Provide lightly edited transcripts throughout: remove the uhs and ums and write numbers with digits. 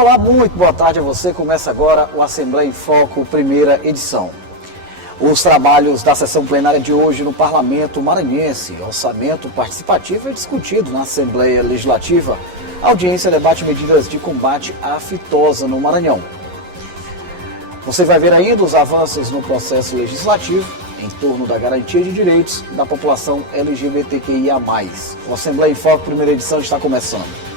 Olá, muito boa tarde a você. Começa agora o Assembleia em Foco, primeira edição. Os trabalhos da sessão plenária de hoje no Parlamento Maranhense, orçamento participativo é discutido na Assembleia Legislativa. A audiência debate medidas de combate à aftosa no Maranhão. Você vai ver ainda os avanços no processo legislativo em torno da garantia de direitos da população LGBTQIA+. O Assembleia em Foco, primeira edição, está começando.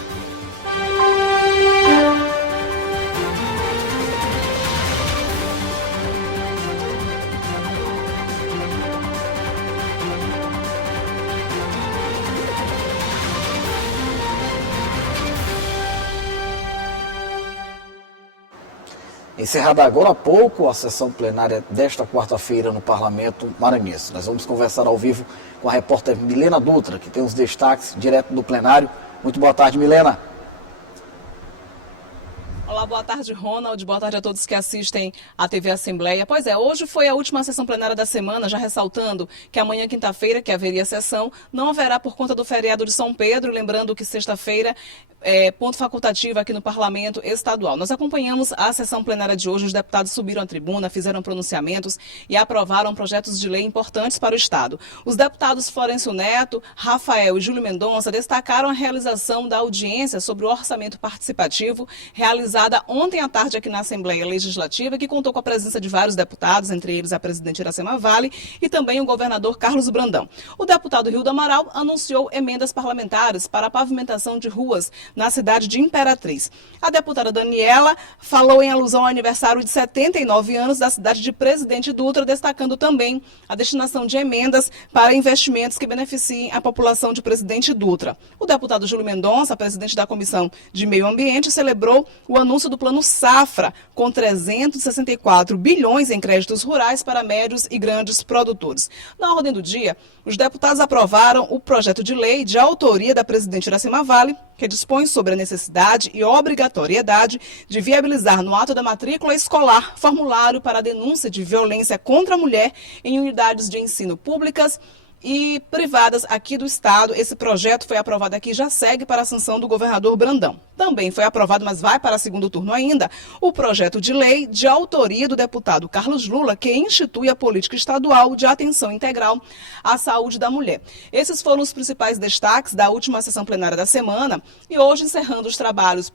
Encerrada agora há pouco a sessão plenária desta quarta-feira no Parlamento Maranhense. Nós vamos conversar ao vivo com a repórter Milena Dutra, que tem os destaques direto do plenário. Muito boa tarde, Milena. Olá, boa tarde, Ronald. Boa tarde a todos que assistem à TV Assembleia. Pois é, hoje foi a última sessão plenária da semana, já ressaltando que amanhã, quinta-feira, que haveria sessão, não haverá por conta do feriado de São Pedro, lembrando que sexta-feira é ponto facultativo aqui no Parlamento Estadual. Nós acompanhamos a sessão plenária de hoje, os deputados subiram à tribuna, fizeram pronunciamentos e aprovaram projetos de lei importantes para o Estado. Os deputados Florencio Neto, Rafael e Júlio Mendonça destacaram a realização da audiência sobre o orçamento participativo, realizada ontem à tarde aqui na Assembleia Legislativa, que contou com a presença de vários deputados, entre eles a presidente Iracema Vale e também o governador Carlos Brandão. O deputado Rildo Amaral anunciou emendas parlamentares para a pavimentação de ruas na cidade de Imperatriz. A deputada Daniela falou em alusão ao aniversário de 79 anos da cidade de Presidente Dutra, destacando também a destinação de emendas para investimentos que beneficiem a população de Presidente Dutra. O deputado Júlio Mendonça, presidente da Comissão de Meio Ambiente, celebrou o anúncio do Plano Safra, com 364 bilhões em créditos rurais para médios e grandes produtores. Na ordem do dia, os deputados aprovaram o projeto de lei de autoria da presidente Iracema Vale, que dispõe sobre a necessidade e obrigatoriedade de viabilizar no ato da matrícula escolar formulário para a denúncia de violência contra a mulher em unidades de ensino públicas e privadas aqui do Estado. Esse projeto foi aprovado aqui e já segue para a sanção do governador Brandão. Também foi aprovado, mas vai para segundo turno ainda, o projeto de lei de autoria do deputado Carlos Lula, que institui a política estadual de atenção integral à saúde da mulher. Esses foram os principais destaques da última sessão plenária da semana e hoje, encerrando os trabalhos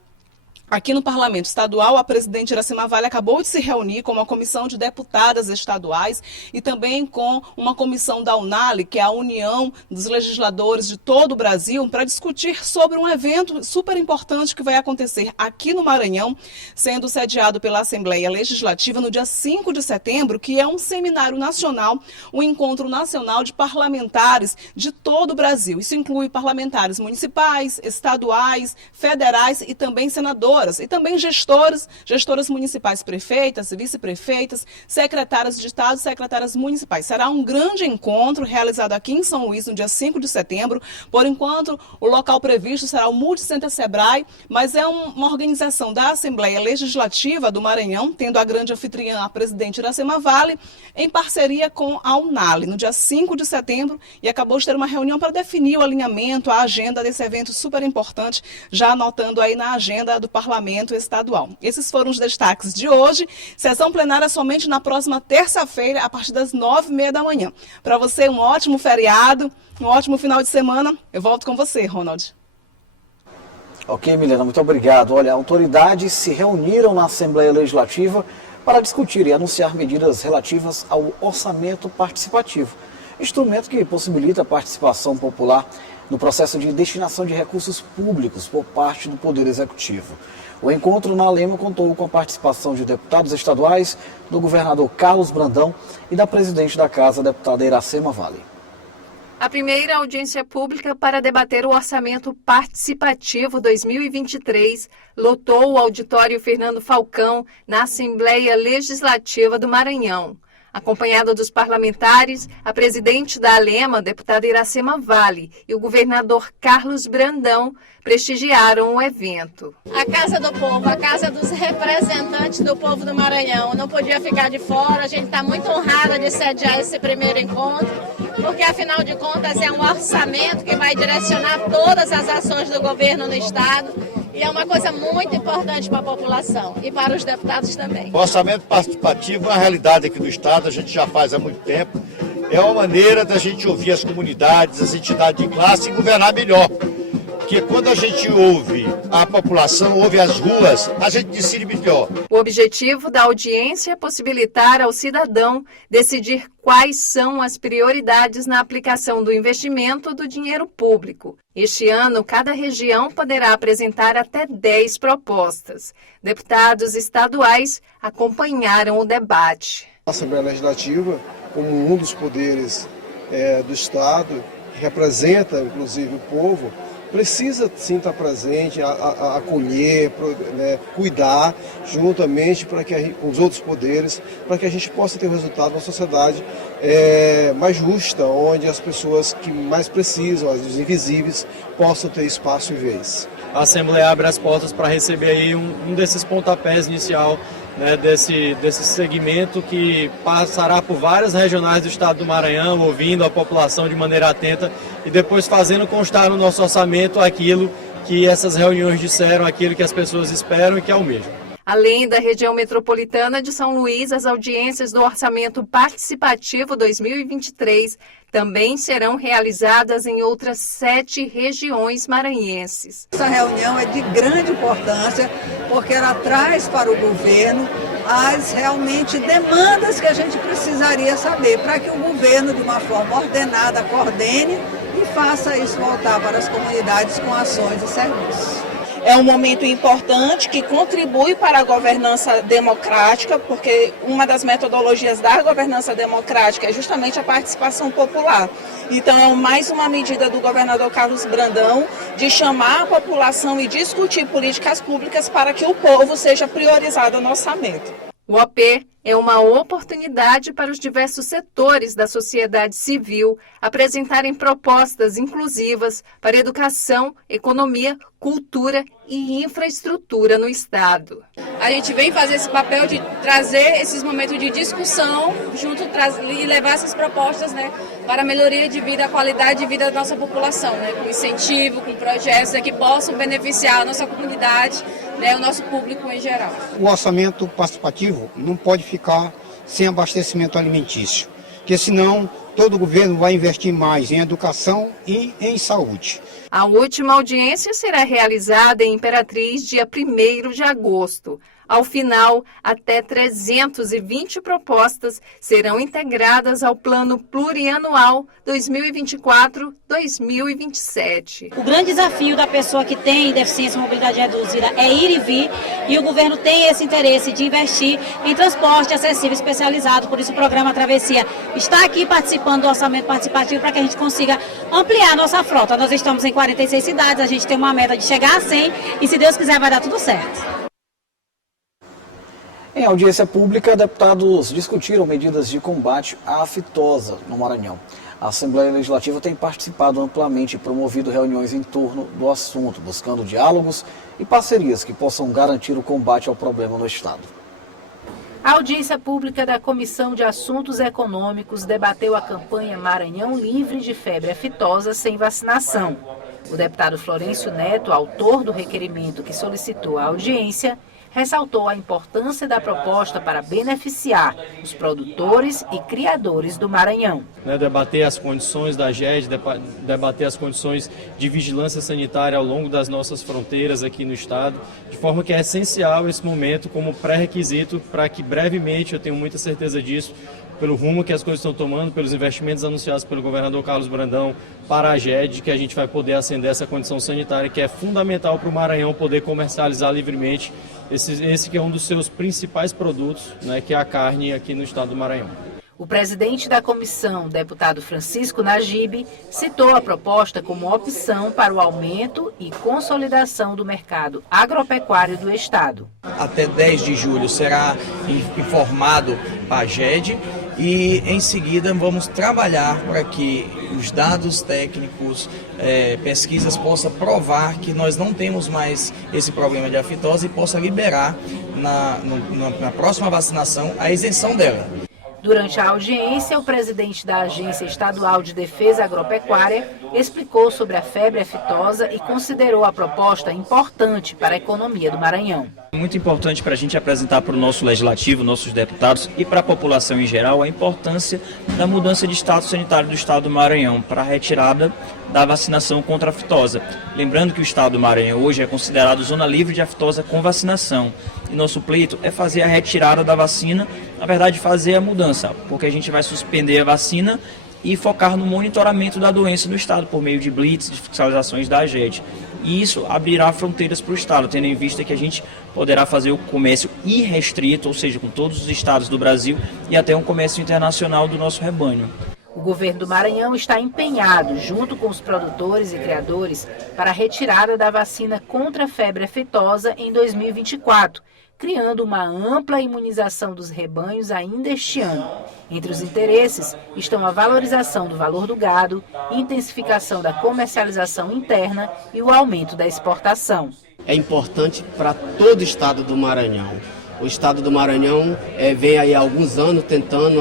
aqui no Parlamento Estadual, a presidente Iracema Vale acabou de se reunir com uma comissão de deputadas estaduais e também com uma comissão da UNALE, que é a União dos Legisladores de todo o Brasil, para discutir sobre um evento super importante que vai acontecer aqui no Maranhão, sendo sediado pela Assembleia Legislativa no dia 5 de setembro, que é um seminário nacional, um encontro nacional de parlamentares de todo o Brasil. Isso inclui parlamentares municipais, estaduais, federais e também senadores. E também gestoras municipais, prefeitas, vice-prefeitas, secretárias de Estado, secretárias municipais. Será um grande encontro realizado aqui em São Luís no dia 5 de setembro. Por enquanto, o local previsto será o Multicenter Sebrae, mas é uma organização da Assembleia Legislativa do Maranhão, tendo a grande anfitriã, a presidente Iracema Vale, em parceria com a UNALE, no dia 5 de setembro, e acabou de ter uma reunião para definir o alinhamento, a agenda desse evento super importante, já anotando aí na agenda do Parlamento Estadual. Esses foram os destaques de hoje. Sessão plenária somente na próxima terça-feira, a partir das 9h30 da manhã. Para você, um ótimo feriado, um ótimo final de semana. Eu volto com você, Ronald. Ok, Milena, muito obrigado. Olha, autoridades se reuniram na Assembleia Legislativa para discutir e anunciar medidas relativas ao orçamento participativo, instrumento que possibilita a participação popular no processo de destinação de recursos públicos por parte do Poder Executivo. O encontro na Lema contou com a participação de deputados estaduais, do governador Carlos Brandão e da presidente da Casa, a deputada Iracema Vale. A primeira audiência pública para debater o Orçamento Participativo 2023 lotou o auditório Fernando Falcão na Assembleia Legislativa do Maranhão. Acompanhada dos parlamentares, a presidente da Alema, deputada Iracema Vale, e o governador Carlos Brandão prestigiaram o evento. A Casa do Povo, a casa dos representantes do povo do Maranhão, não podia ficar de fora. A gente está muito honrada de sediar esse primeiro encontro, porque afinal de contas é um orçamento que vai direcionar todas as ações do governo no estado. E é uma coisa muito importante para a população e para os deputados também. O orçamento participativo é uma realidade aqui no Estado, a gente já faz há muito tempo. É uma maneira da gente ouvir as comunidades, as entidades de classe e governar melhor. Porque quando a gente ouve a população, ouve as ruas, a gente decide melhor. O objetivo da audiência é possibilitar ao cidadão decidir quais são as prioridades na aplicação do investimento do dinheiro público. Este ano, cada região poderá apresentar até 10 propostas. Deputados estaduais acompanharam o debate. A Assembleia Legislativa, como um dos poderes do Estado, que representa inclusive o povo, precisa sim estar presente, acolher, né, cuidar juntamente com os outros poderes, para que a gente possa ter um resultado uma sociedade mais justa, onde as pessoas que mais precisam, os invisíveis, possam ter espaço e vez. A Assembleia abre as portas para receber aí um desses pontapés inicial, né, desse segmento que passará por várias regionais do estado do Maranhão, ouvindo a população de maneira atenta e depois fazendo constar no nosso orçamento aquilo que essas reuniões disseram, aquilo que as pessoas esperam e que almejam. Além da região metropolitana de São Luís, as audiências do Orçamento Participativo 2023 também serão realizadas em outras 7 regiões maranhenses. Essa reunião é de grande importância porque ela traz para o governo as realmente demandas que a gente precisaria saber para que o governo, de uma forma ordenada, coordene e faça isso voltar para as comunidades com ações e serviços. É um momento importante que contribui para a governança democrática, porque uma das metodologias da governança democrática é justamente a participação popular. Então é mais uma medida do governador Carlos Brandão de chamar a população e discutir políticas públicas para que o povo seja priorizado no orçamento. O OP é uma oportunidade para os diversos setores da sociedade civil apresentarem propostas inclusivas para educação, economia, cultura e infraestrutura no Estado. A gente vem fazer esse papel de trazer esses momentos de discussão junto e levar essas propostas, né, para a melhoria de vida, a qualidade de vida da nossa população, né, com incentivo, com projetos, né, que possam beneficiar a nossa comunidade, né, o nosso público em geral. O orçamento participativo não pode ficar sem abastecimento alimentício, porque senão todo governo vai investir mais em educação e em saúde. A última audiência será realizada em Imperatriz, dia 1º de agosto. Ao final, até 320 propostas serão integradas ao Plano Plurianual 2024-2027. O grande desafio da pessoa que tem deficiência ou mobilidade reduzida é ir e vir, e o governo tem esse interesse de investir em transporte acessível especializado. Por isso o programa Travessia está aqui participando do orçamento participativo para que a gente consiga ampliar a nossa frota. Nós estamos em 46 cidades, a gente tem uma meta de chegar a 100 e, se Deus quiser, vai dar tudo certo. Em audiência pública, deputados discutiram medidas de combate à aftosa no Maranhão. A Assembleia Legislativa tem participado amplamente e promovido reuniões em torno do assunto, buscando diálogos e parcerias que possam garantir o combate ao problema no Estado. A audiência pública da Comissão de Assuntos Econômicos debateu a campanha Maranhão Livre de Febre Aftosa sem vacinação. O deputado Florencio Neto, autor do requerimento que solicitou a audiência, ressaltou a importância da proposta para beneficiar os produtores e criadores do Maranhão. Debater as condições da GED, debater as condições de vigilância sanitária ao longo das nossas fronteiras aqui no Estado, de forma que é essencial esse momento como pré-requisito para que brevemente, eu tenho muita certeza disso, pelo rumo que as coisas estão tomando, pelos investimentos anunciados pelo governador Carlos Brandão para a GED, que a gente vai poder acender essa condição sanitária que é fundamental para o Maranhão poder comercializar livremente esse que é um dos seus principais produtos, né, que é a carne aqui no estado do Maranhão. O presidente da comissão, deputado Francisco Najib, citou a proposta como opção para o aumento e consolidação do mercado agropecuário do estado. Até 10 de julho será informado a GED e em seguida vamos trabalhar para que os dados técnicos, pesquisas possam provar que nós não temos mais esse problema de aftosa e possa liberar na próxima vacinação a isenção dela. Durante a audiência, o presidente da Agência Estadual de Defesa Agropecuária explicou sobre a febre aftosa e considerou a proposta importante para a economia do Maranhão. Muito importante para a gente apresentar para o nosso legislativo, nossos deputados e para a população em geral a importância da mudança de status sanitário do estado do Maranhão para a retirada da vacinação contra a aftosa. Lembrando que o estado do Maranhão hoje é considerado zona livre de aftosa com vacinação. E nosso pleito é fazer a retirada da vacina, na verdade fazer a mudança, porque a gente vai suspender a vacina e focar no monitoramento da doença no estado por meio de blitz, de fiscalizações da AGED. E isso abrirá fronteiras para o estado, tendo em vista que a gente poderá fazer o comércio irrestrito, ou seja, com todos os estados do Brasil e até um comércio internacional do nosso rebanho. O governo do Maranhão está empenhado, junto com os produtores e criadores, para a retirada da vacina contra a febre aftosa em 2024, criando uma ampla imunização dos rebanhos ainda este ano. Entre os interesses estão a valorização do valor do gado, intensificação da comercialização interna e o aumento da exportação. É importante para todo o estado do Maranhão. O estado do Maranhão vem aí há alguns anos tentando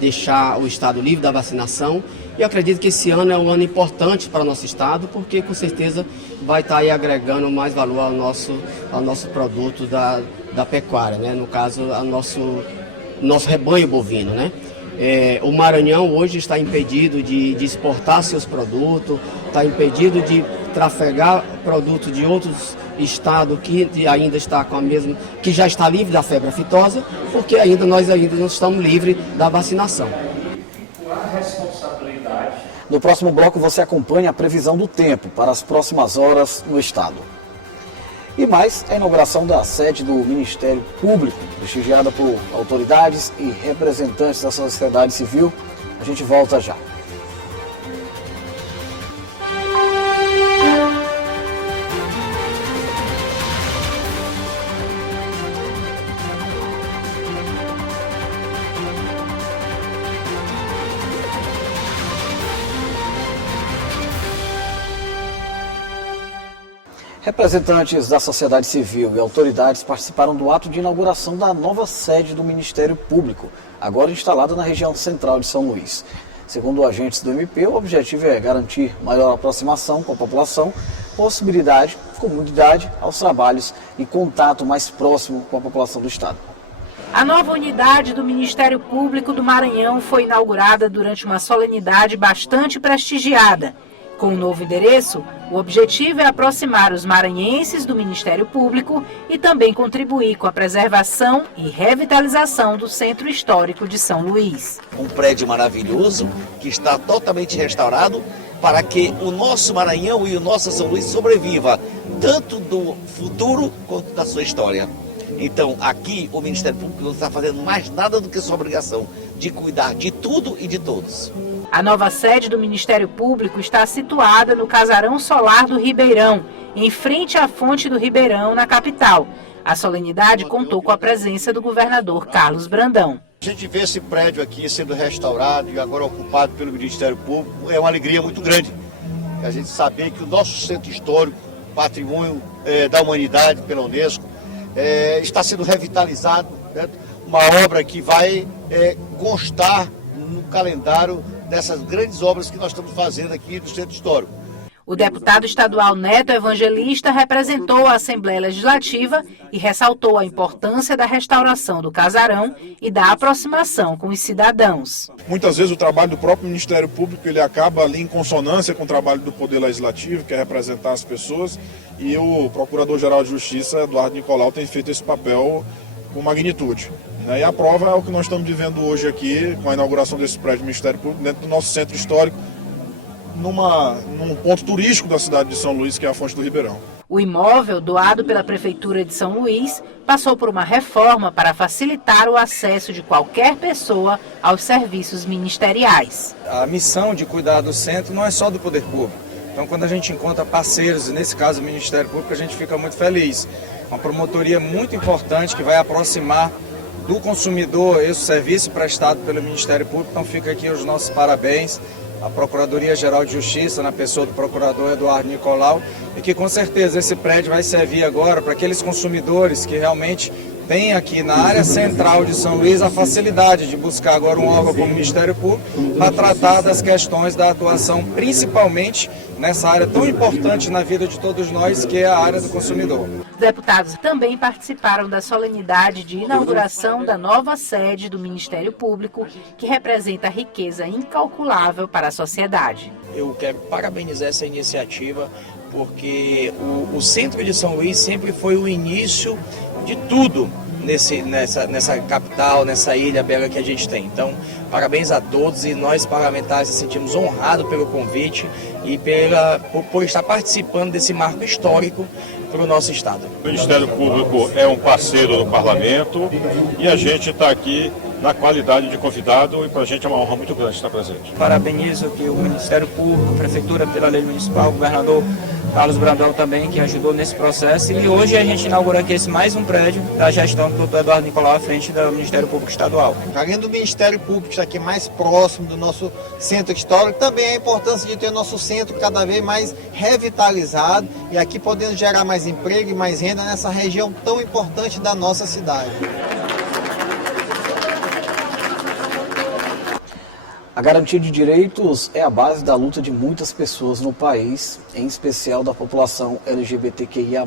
deixar o estado livre da vacinação. E eu acredito que esse ano é um ano importante para o nosso estado, porque com certeza vai estar aí agregando mais valor ao nosso produto da pecuária, né? No caso, ao nosso rebanho bovino, né? O Maranhão hoje está impedido de exportar seus produtos, está impedido de trafegar produtos de outros estados que ainda está com a mesma, que já está livre da febre aftosa, porque nós ainda não estamos livres da vacinação. No próximo bloco você acompanha a previsão do tempo para as próximas horas no estado. E mais a inauguração da sede do Ministério Público, prestigiada por autoridades e representantes da sociedade civil. A gente volta já. Representantes da sociedade civil e autoridades participaram do ato de inauguração da nova sede do Ministério Público, agora instalada na região central de São Luís. Segundo agentes do MP, o objetivo é garantir maior aproximação com a população, possibilidade, comunidade aos trabalhos e contato mais próximo com a população do estado. A nova unidade do Ministério Público do Maranhão foi inaugurada durante uma solenidade bastante prestigiada. Com o novo endereço, o objetivo é aproximar os maranhenses do Ministério Público e também contribuir com a preservação e revitalização do Centro Histórico de São Luís. Um prédio maravilhoso que está totalmente restaurado para que o nosso Maranhão e o nosso São Luís sobreviva, tanto do futuro quanto da sua história. Então, aqui o Ministério Público não está fazendo mais nada do que sua obrigação de cuidar de tudo e de todos. A nova sede do Ministério Público está situada no Casarão Solar do Ribeirão, em frente à Fonte do Ribeirão, na capital. A solenidade contou com a presença do governador Carlos Brandão. A gente vê esse prédio aqui sendo restaurado e agora ocupado pelo Ministério Público, é uma alegria muito grande. A gente saber que o nosso centro histórico, patrimônio da humanidade pela Unesco, está sendo revitalizado, né? Uma obra que vai constar no calendário dessas grandes obras que nós estamos fazendo aqui do Centro Histórico. O deputado estadual Neto Evangelista representou a Assembleia Legislativa e ressaltou a importância da restauração do casarão e da aproximação com os cidadãos. Muitas vezes o trabalho do próprio Ministério Público ele acaba ali em consonância com o trabalho do Poder Legislativo, que é representar as pessoas, e o Procurador-Geral de Justiça, Eduardo Nicolau, tem feito esse papel com magnitude. E a prova é o que nós estamos vivendo hoje aqui, com a inauguração desse prédio do Ministério Público, dentro do nosso centro histórico, num ponto turístico da cidade de São Luís, que é a Fonte do Ribeirão. O imóvel, doado pela Prefeitura de São Luís, passou por uma reforma para facilitar o acesso de qualquer pessoa aos serviços ministeriais. A missão de cuidar do centro não é só do Poder Público. Então, quando a gente encontra parceiros, nesse caso o Ministério Público, a gente fica muito feliz. Uma promotoria muito importante que vai aproximar do consumidor esse serviço prestado pelo Ministério Público. Então fica aqui os nossos parabéns à Procuradoria-Geral de Justiça, na pessoa do Procurador Eduardo Nicolau, e que com certeza esse prédio vai servir agora para aqueles consumidores que realmente tem aqui na área central de São Luís a facilidade de buscar agora um órgão como o Ministério Público para tratar das questões da atuação, principalmente nessa área tão importante na vida de todos nós, que é a área do consumidor. Os deputados também participaram da solenidade de inauguração da nova sede do Ministério Público, que representa riqueza incalculável para a sociedade. Eu quero parabenizar essa iniciativa, porque o centro de São Luís sempre foi o início de tudo nessa capital, nessa ilha bela que a gente tem. Então, parabéns a todos, e nós parlamentares nos sentimos honrados pelo convite e por estar participando desse marco histórico para o nosso Estado. O Ministério Público é um parceiro do Parlamento e a gente está aqui na qualidade de convidado, e para a gente é uma honra muito grande estar presente. Parabenizo aqui o Ministério Público, a Prefeitura pela lei municipal, o governador Carlos Brandão também, que ajudou nesse processo. E hoje a gente inaugura aqui mais um prédio da gestão do Dr. Eduardo Nicolau à frente do Ministério Público Estadual. Além do Ministério Público estar aqui mais próximo do nosso centro histórico, também a importância de ter nosso centro cada vez mais revitalizado e aqui podendo gerar mais emprego e mais renda nessa região tão importante da nossa cidade. A garantia de direitos é a base da luta de muitas pessoas no país, em especial da população LGBTQIA+.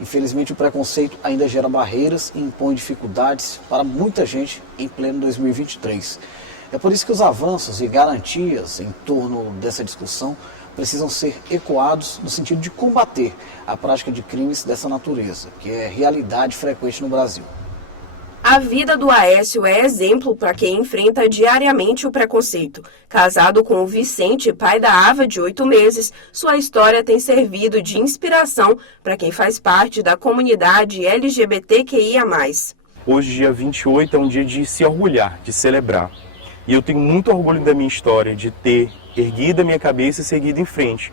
Infelizmente, o preconceito ainda gera barreiras e impõe dificuldades para muita gente em pleno 2023. É por isso que os avanços e garantias em torno dessa discussão precisam ser ecoados no sentido de combater a prática de crimes dessa natureza, que é realidade frequente no Brasil. A vida do Aécio é exemplo para quem enfrenta diariamente o preconceito. Casado com o Vicente, pai da Ava de 8 meses, sua história tem servido de inspiração para quem faz parte da comunidade LGBTQIA+. Hoje, dia 28, é um dia de se orgulhar, de celebrar. E eu tenho muito orgulho da minha história, de ter erguido a minha cabeça e seguido em frente,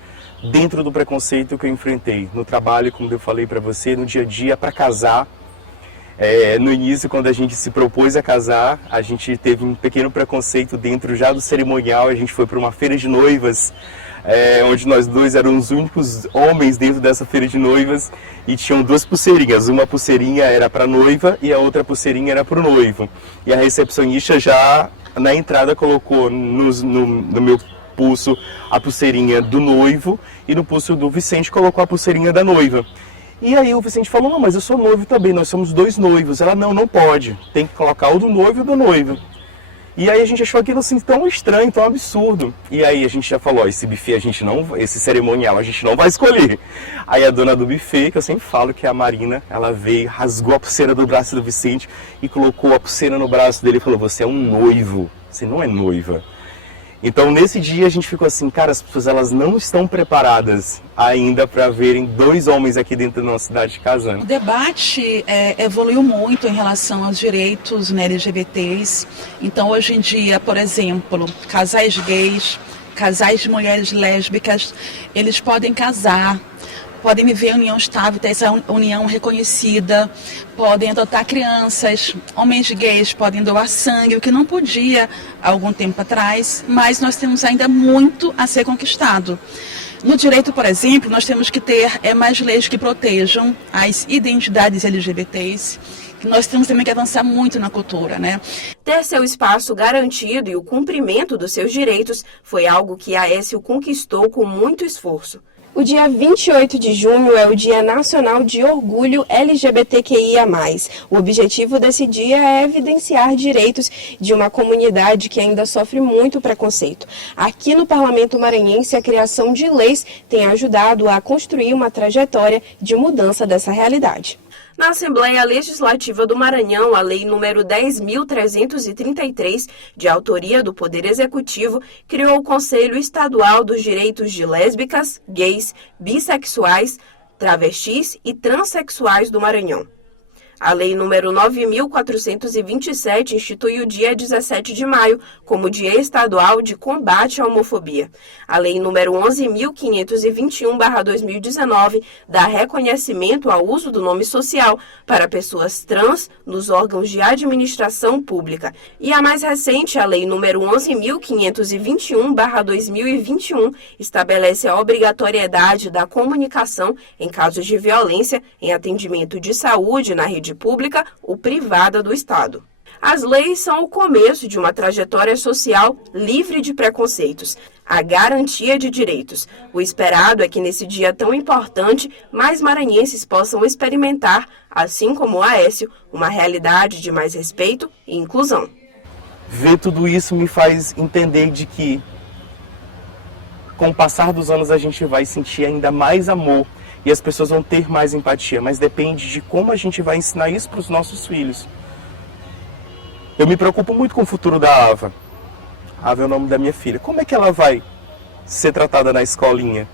dentro do preconceito que eu enfrentei. No trabalho, como eu falei para você, no dia a dia, para casar. No início, quando a gente se propôs a casar, a gente teve um pequeno preconceito dentro já do cerimonial. A gente foi para uma feira de noivas, onde nós dois éramos os únicos homens dentro dessa feira de noivas, e tinham duas pulseirinhas. Uma pulseirinha era para a noiva e a outra pulseirinha era para o noivo. E a recepcionista já na entrada colocou no meu pulso a pulseirinha do noivo, e no pulso do Vicente colocou a pulseirinha da noiva. E aí o Vicente falou, não, mas eu sou noivo também, nós somos dois noivos. Ela, não pode, tem que colocar o do noivo e o do noivo. E aí a gente achou aquilo assim tão estranho, tão absurdo. E aí a gente já falou, esse buffet esse cerimonial a gente não vai escolher. Aí a dona do buffet, que eu sempre falo que é a Marina, ela veio, rasgou a pulseira do braço do Vicente e colocou a pulseira no braço dele e falou, você é um noivo, você não é noiva. Então, nesse dia, a gente ficou assim, cara, as pessoas elas não estão preparadas ainda para verem dois homens aqui dentro da nossa cidade casando. O debate evoluiu muito em relação aos direitos LGBTs. Então, hoje em dia, por exemplo, casais gays, casais de mulheres lésbicas, eles podem casar, podem viver em união estável, ter essa união reconhecida, podem adotar crianças, homens gays podem doar sangue, o que não podia há algum tempo atrás, mas nós temos ainda muito a ser conquistado. No direito, por exemplo, nós temos que ter mais leis que protejam as identidades LGBTs, que nós temos também que avançar muito na cultura, né? Ter seu espaço garantido e o cumprimento dos seus direitos foi algo que Aécio conquistou com muito esforço. O dia 28 de junho é o Dia Nacional de Orgulho LGBTQIA+. O objetivo desse dia é evidenciar direitos de uma comunidade que ainda sofre muito preconceito. Aqui no Parlamento Maranhense, a criação de leis tem ajudado a construir uma trajetória de mudança dessa realidade. Na Assembleia Legislativa do Maranhão, a Lei nº 10.333, de autoria do Poder Executivo, criou o Conselho Estadual dos Direitos de Lésbicas, Gays, Bissexuais, Travestis e Transsexuais do Maranhão. A Lei nº 9.427 institui o dia 17 de maio como Dia Estadual de Combate à Homofobia. A Lei nº 11.521/2019 dá reconhecimento ao uso do nome social para pessoas trans nos órgãos de administração pública. E a mais recente, a Lei nº 11.521/2021, estabelece a obrigatoriedade da comunicação em casos de violência em atendimento de saúde na rede rede pública ou privada do Estado. As leis são o começo de uma trajetória social livre de preconceitos, a garantia de direitos. O esperado é que nesse dia tão importante, mais maranhenses possam experimentar, assim como o Aécio, uma realidade de mais respeito e inclusão. Ver tudo isso me faz entender de que, com o passar dos anos, a gente vai sentir ainda mais amor e as pessoas vão ter mais empatia, mas depende de como a gente vai ensinar isso para os nossos filhos. Eu me preocupo muito com o futuro da Ava. Ava é o nome da minha filha. Como é que ela vai ser tratada na escolinha?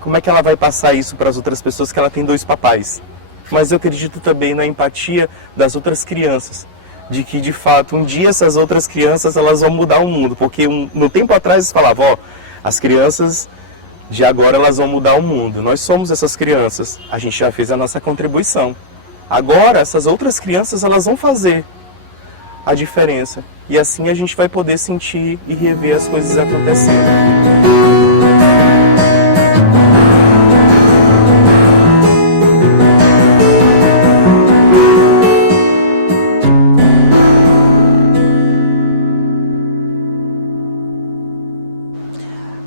Como é que ela vai passar isso para as outras pessoas que ela tem 2 papais? Mas eu acredito também na empatia das outras crianças. De que, de fato, um dia essas outras crianças elas vão mudar o mundo. Porque no tempo atrás eles falavam, as crianças de agora elas vão mudar o mundo. Nós somos essas crianças. A gente já fez a nossa contribuição. Agora, essas outras crianças elas vão fazer a diferença. E assim a gente vai poder sentir e rever as coisas acontecendo.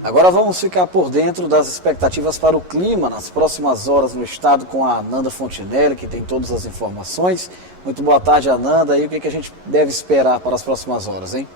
Agora vamos ficar por dentro das expectativas para o clima nas próximas horas no estado com a Ananda Fontinelli, que tem todas as informações. Muito boa tarde, Ananda. E o que a gente deve esperar para as próximas horas, hein?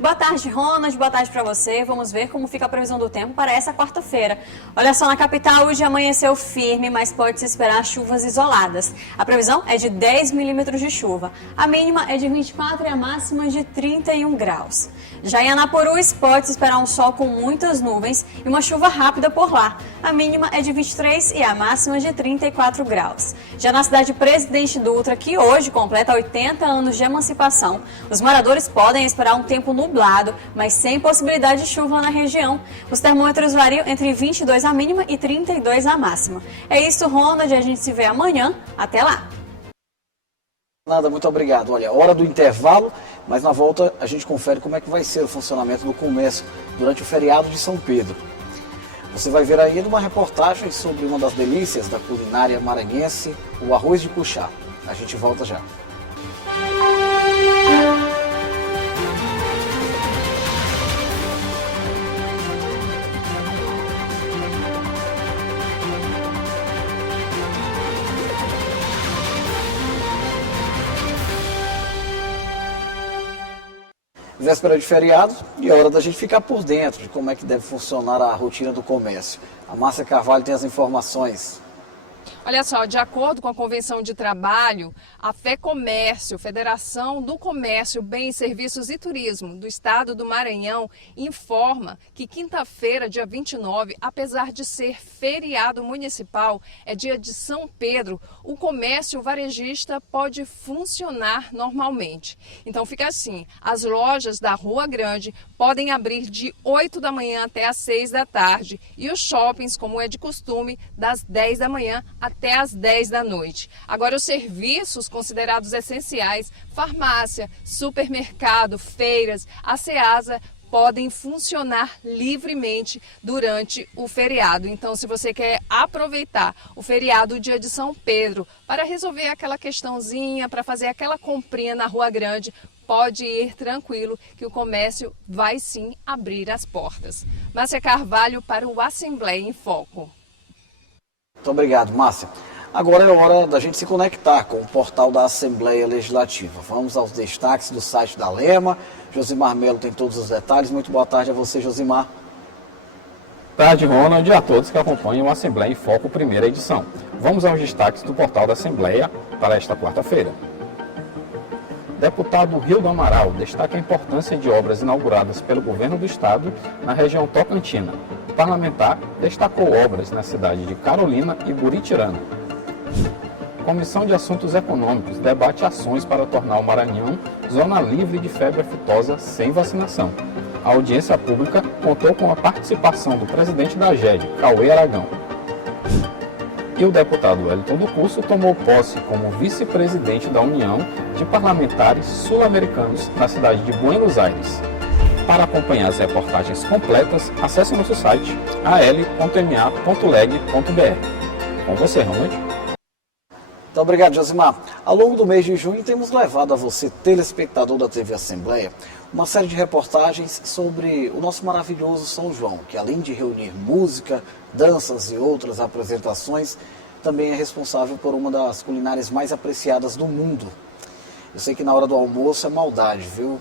Boa tarde, Ronald. Boa tarde para você. Vamos ver como fica a previsão do tempo para essa quarta-feira. Olha só, na capital hoje amanheceu firme, mas pode-se esperar chuvas isoladas. A previsão é de 10 milímetros de chuva. A mínima é de 24 e a máxima de 31 graus. Já em Anaporus, pode-se esperar um sol com muitas nuvens e uma chuva rápida por lá. A mínima é de 23 e a máxima de 34 graus. Já na cidade Presidente Dutra, que hoje completa 80 anos de emancipação, os moradores podem esperar um tempo nublado, mas sem possibilidade de chuva na região. Os termômetros variam entre 22 a mínima e 32 a máxima. É isso, Ronald, a gente se vê amanhã. Até lá! Nada, muito obrigado. Olha, hora do intervalo, mas na volta a gente confere como é que vai ser o funcionamento do comércio durante o feriado de São Pedro. Você vai ver aí uma reportagem sobre uma das delícias da culinária maranhense, o arroz de cuchá. A gente volta já. Véspera de feriado e é hora da gente ficar por dentro de como é que deve funcionar a rotina do comércio. A Márcia Carvalho tem as informações. Olha só, de acordo com a Convenção de Trabalho, a FEComércio, Federação do Comércio, Bens, Serviços e Turismo do Estado do Maranhão, informa que quinta-feira, dia 29, apesar de ser feriado municipal, é dia de São Pedro, o comércio varejista pode funcionar normalmente. Então fica assim, as lojas da Rua Grande podem abrir de 8 da manhã até as 6 da tarde e os shoppings, como é de costume, das 10 da manhã até as 10 da noite. Agora, os serviços considerados essenciais, farmácia, supermercado, feiras, a Ceasa, podem funcionar livremente durante o feriado. Então, se você quer aproveitar o feriado, o dia de São Pedro, para resolver aquela questãozinha, para fazer aquela comprinha na Rua Grande, pode ir tranquilo que o comércio vai sim abrir as portas. Márcia Carvalho para o Assembleia em Foco. Muito obrigado, Márcia. Agora é hora da gente se conectar com o portal da Assembleia Legislativa. Vamos aos destaques do site da Lema. Josimar Melo tem todos os detalhes. Muito boa tarde a você, Josimar. Boa tarde, Ronald, e a todos que acompanham a Assembleia em Foco, primeira edição. Vamos aos destaques do portal da Assembleia para esta quarta-feira. Deputado Rio do Amaral destaca a importância de obras inauguradas pelo governo do estado na região Tocantina. O parlamentar destacou obras na cidade de Carolina e Buritirana. Comissão de Assuntos Econômicos debate ações para tornar o Maranhão zona livre de febre aftosa sem vacinação. A audiência pública contou com a participação do presidente da AGED, Cauê Aragão. E o deputado Wellington do Curso tomou posse como vice-presidente da União de Parlamentares Sul-Americanos na cidade de Buenos Aires. Para acompanhar as reportagens completas, acesse nosso site al.ma.leg.br. Com você, Ronald. Então, obrigado, Josimar. Ao longo do mês de junho, temos levado a você, telespectador da TV Assembleia, uma série de reportagens sobre o nosso maravilhoso São João, que além de reunir música, danças e outras apresentações, também é responsável por uma das culinárias mais apreciadas do mundo. Eu sei que na hora do almoço é maldade, viu?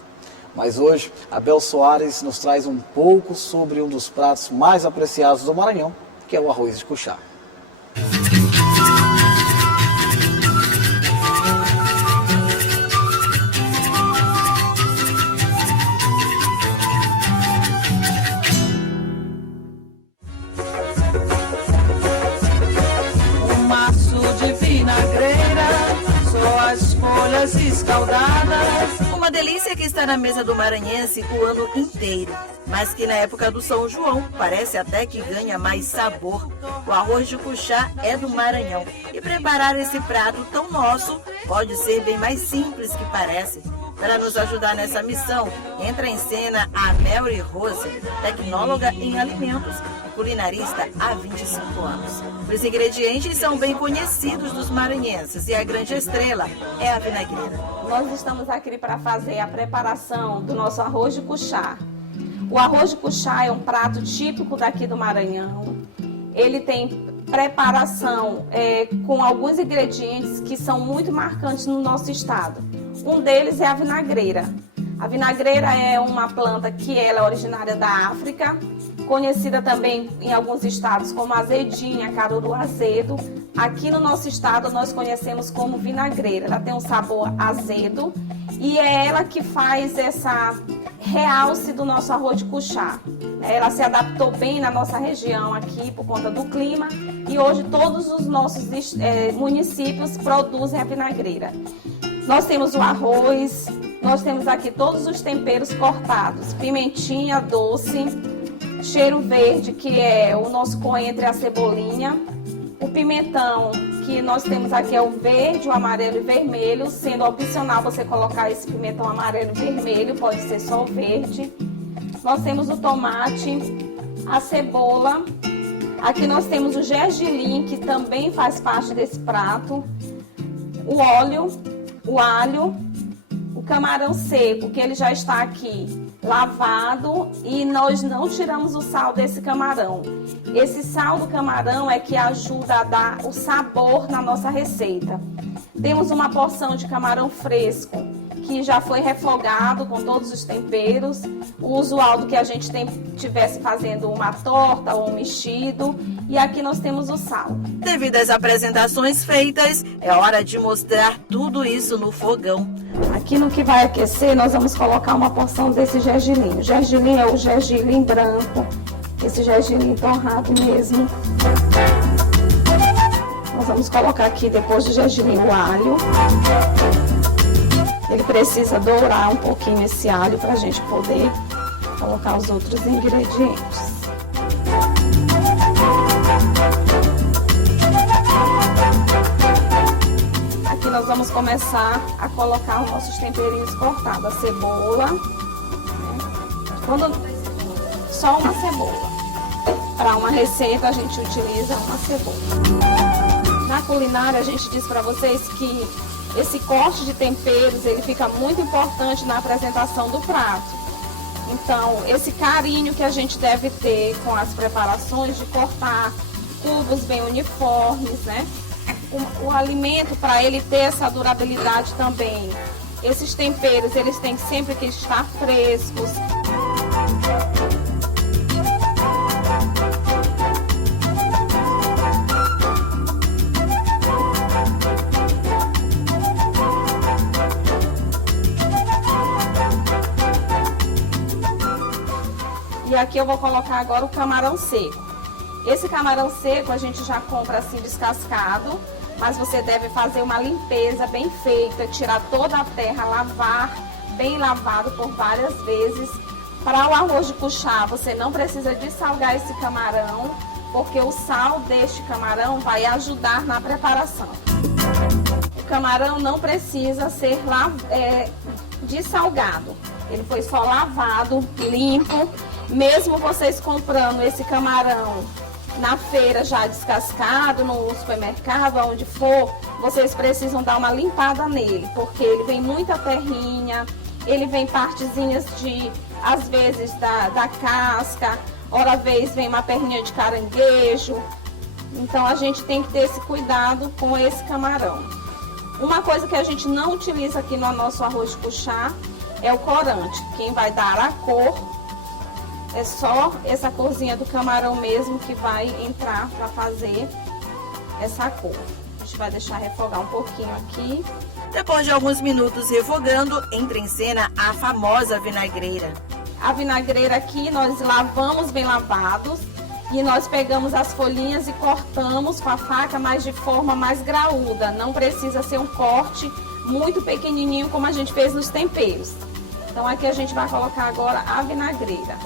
Mas hoje, a Bel Soares nos traz um pouco sobre um dos pratos mais apreciados do Maranhão, que é o arroz de cuchá. Um maço de vinagreira, só as folhas escaldadas. Uma delícia que está na mesa do maranhense o ano inteiro, mas que na época do São João parece até que ganha mais sabor. O arroz de cuchá é do Maranhão e preparar esse prato tão nosso pode ser bem mais simples que parece. Para nos ajudar nessa missão, entra em cena a Mary Rose, tecnóloga em alimentos e culinarista há 25 anos. Os ingredientes são bem conhecidos dos maranhenses e a grande estrela é a vinagreira. Nós estamos aqui para fazer a preparação do nosso arroz de cuchá. O arroz de cuchá é um prato típico daqui do Maranhão. Ele tem preparação com alguns ingredientes que são muito marcantes no nosso estado. Um deles é a vinagreira. A vinagreira é uma planta que ela é originária da África, conhecida também em alguns estados como azedinha, caruru azedo. Aqui no nosso estado nós conhecemos como vinagreira. Ela tem um sabor azedo e é ela que faz essa realce do nosso arroz de cuchá. Ela se adaptou bem na nossa região aqui por conta do clima e hoje todos os nossos municípios produzem a vinagreira. Nós temos o arroz, nós temos aqui todos os temperos cortados, pimentinha doce, cheiro verde, que é o nosso coentro e a cebolinha, o pimentão, que nós temos aqui é o verde, o amarelo e vermelho, sendo opcional você colocar esse pimentão amarelo e vermelho, pode ser só o verde. Nós temos o tomate, a cebola, aqui nós temos o gergelim, que também faz parte desse prato, o óleo, o alho, o camarão seco, que ele já está aqui lavado e nós não tiramos o sal desse camarão. Esse sal do camarão é que ajuda a dar o sabor na nossa receita. Temos uma porção de camarão fresco, que já foi refogado com todos os temperos, o usual do que a gente tivesse fazendo uma torta ou um mexido, e aqui nós temos o sal. Devido às apresentações feitas, é hora de mostrar tudo isso no fogão. Aqui no que vai aquecer, nós vamos colocar uma porção desse gergelim. O gergelim é o gergelim branco, esse gergelim torrado mesmo. Nós vamos colocar aqui, depois do gergelim, o alho. Ele precisa dourar um pouquinho esse alho para a gente poder colocar os outros ingredientes. Aqui nós vamos começar a colocar os nossos temperinhos cortados. A cebola, só uma cebola. Para uma receita a gente utiliza uma cebola. Na culinária a gente diz para vocês que esse corte de temperos, ele fica muito importante na apresentação do prato. Então, esse carinho que a gente deve ter com as preparações de cortar cubos bem uniformes, né? O alimento, para ele ter essa durabilidade também, esses temperos, eles têm sempre que estar frescos. E aqui eu vou colocar agora o camarão seco. Esse camarão seco a gente já compra assim descascado, mas você deve fazer uma limpeza bem feita, tirar toda a terra, lavar, bem lavado por várias vezes. Para o arroz de cuchá, você não precisa dessalgar esse camarão, porque o sal deste camarão vai ajudar na preparação. O camarão não precisa ser dessalgado. Ele foi só lavado, limpo. Mesmo vocês comprando esse camarão na feira já descascado, no supermercado, aonde for, vocês precisam dar uma limpada nele, porque ele vem muita terrinha, ele vem partezinhas de, às vezes, da casca, ora vez vem uma perninha de caranguejo. Então a gente tem que ter esse cuidado com esse camarão. Uma coisa que a gente não utiliza aqui no nosso arroz de cuchá é o corante. Quem vai dar a cor é só essa corzinha do camarão mesmo que vai entrar para fazer essa cor. A gente vai deixar refogar um pouquinho aqui. Depois de alguns minutos refogando, entra em cena a famosa vinagreira. A vinagreira aqui nós lavamos bem lavados e nós pegamos as folhinhas e cortamos com a faca, mas de forma mais graúda. Não precisa ser um corte muito pequenininho como a gente fez nos temperos. Então aqui a gente vai colocar agora a vinagreira.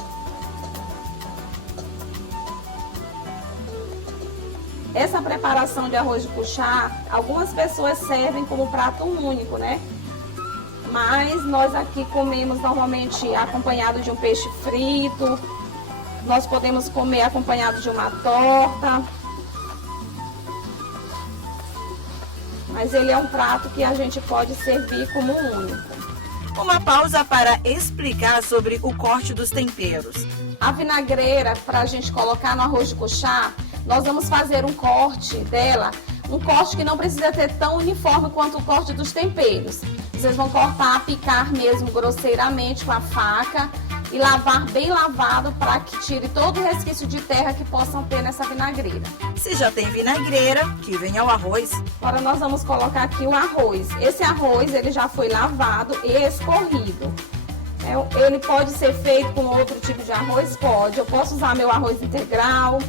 Essa preparação de arroz de cuchá, algumas pessoas servem como prato único, né? Mas nós aqui comemos normalmente acompanhado de um peixe frito, nós podemos comer acompanhado de uma torta. Mas ele é um prato que a gente pode servir como único. Uma pausa para explicar sobre o corte dos temperos. A vinagreira, para a gente colocar no arroz de cuchá, nós vamos fazer um corte dela, um corte que não precisa ter tão uniforme quanto o corte dos temperos. Vocês vão cortar, picar mesmo grosseiramente com a faca e lavar bem lavado para que tire todo o resquício de terra que possam ter nessa vinagreira. Se já tem vinagreira, que vem ao arroz. Agora nós vamos colocar aqui o arroz. Esse arroz ele já foi lavado e escorrido. Ele pode ser feito com outro tipo de arroz? Pode. Eu posso usar meu arroz integral,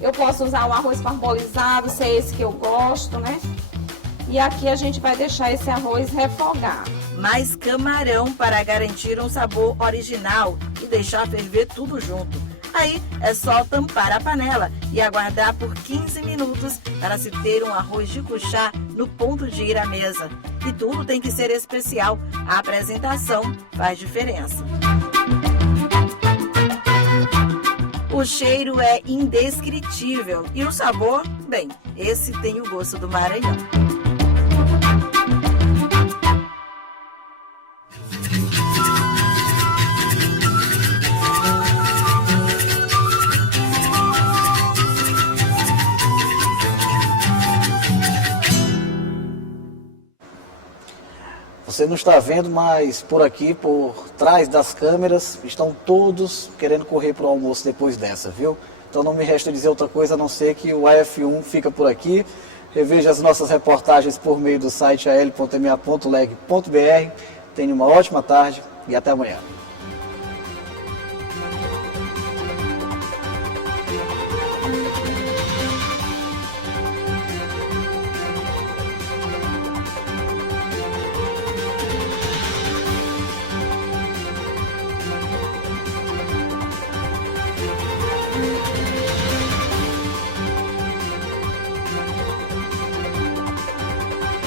eu posso usar um arroz parbolizado, se é esse que eu gosto, né? E aqui a gente vai deixar esse arroz refogar. Mais camarão para garantir um sabor original e deixar ferver tudo junto. Aí é só tampar a panela e aguardar por 15 minutos para se ter um arroz de cuchá no ponto de ir à mesa. E tudo tem que ser especial, a apresentação faz diferença. O cheiro é indescritível e o sabor, bem, esse tem o gosto do Maranhão. Você não está vendo, mas por aqui, por trás das câmeras, estão todos querendo correr para o almoço depois dessa, viu? Então não me resta dizer outra coisa a não ser que o AF1 fica por aqui. Reveja as nossas reportagens por meio do site al.ma.leg.br. Tenha uma ótima tarde e até amanhã.